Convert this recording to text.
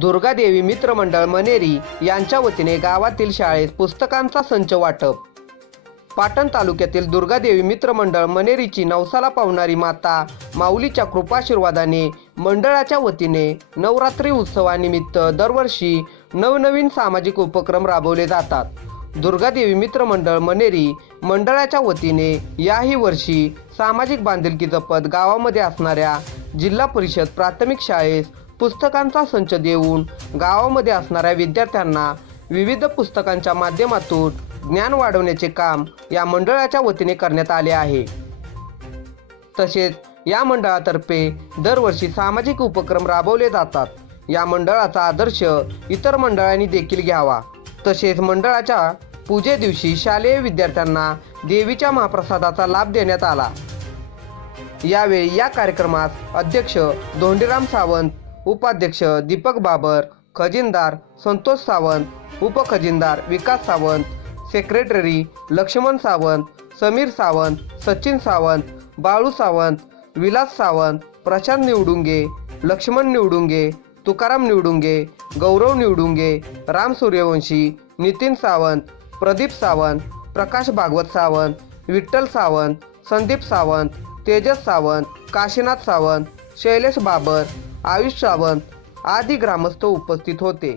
दुर्गादेवी मित्रमंडळ मनेरी यांच्या वतीने गावातील शाळेत पुस्तकांचा संच वाटप. पाटण तालुक्यातील दुर्गादेवी मित्रमंडळ मनेरीची नवसाला पावणारी माता माऊलीच्या कृपाशीर्वादाने मंडळाच्या वतीने नवरात्री उत्सवानिमित्त दरवर्षी नवनवीन सामाजिक उपक्रम राबवले जातात. दुर्गादेवी मित्रमंडळ मनेरी मंडळाच्या वतीने याही वर्षी सामाजिक बांधिलकी जपत गावामध्ये असणाऱ्या जिल्हा परिषद प्राथमिक शाळेस पुस्तकांचा संच देऊन गावामध्ये असणाऱ्या विद्यार्थ्यांना विविध पुस्तकांच्या माध्यमातून ज्ञान वाढवण्याचे काम या मंडळाच्या वतीने करण्यात आले आहे. तसेच या मंडळातर्फे दरवर्षी सामाजिक उपक्रम राबवले जातात. या मंडळाचा आदर्श इतर मंडळांनी देखील घ्यावा. तसेच मंडळाच्या पूजे दिवशी शालेय विद्यार्थ्यांना देवीच्या महाप्रसादाचा लाभ देण्यात आला. यावेळी या कार्यक्रमात अध्यक्ष धोंडीराम सावंत उपाध्यक्ष दीपक बाबर खजिनदार संतोष सावंत उपखजिनदार विकास सावंत सेक्रेटरी लक्ष्मण सावंत समीर सावंत सचिन सावंत बाळू सावंत विलास सावंत प्रशांत निवडुंगे लक्ष्मण निवडुंगे तुकाराम निवडुंगे गौरव निवडुंगे राम सूर्यवंशी नितीन सावंत प्रदीप सावंत प्रकाश भागवत सावंत विठ्ठल सावंत संदीप सावंत तेजस सावंत काशीनाथ सावंत शैलेश बाबर आयुष सावंत आदी ग्रामस्थ उपस्थित होते.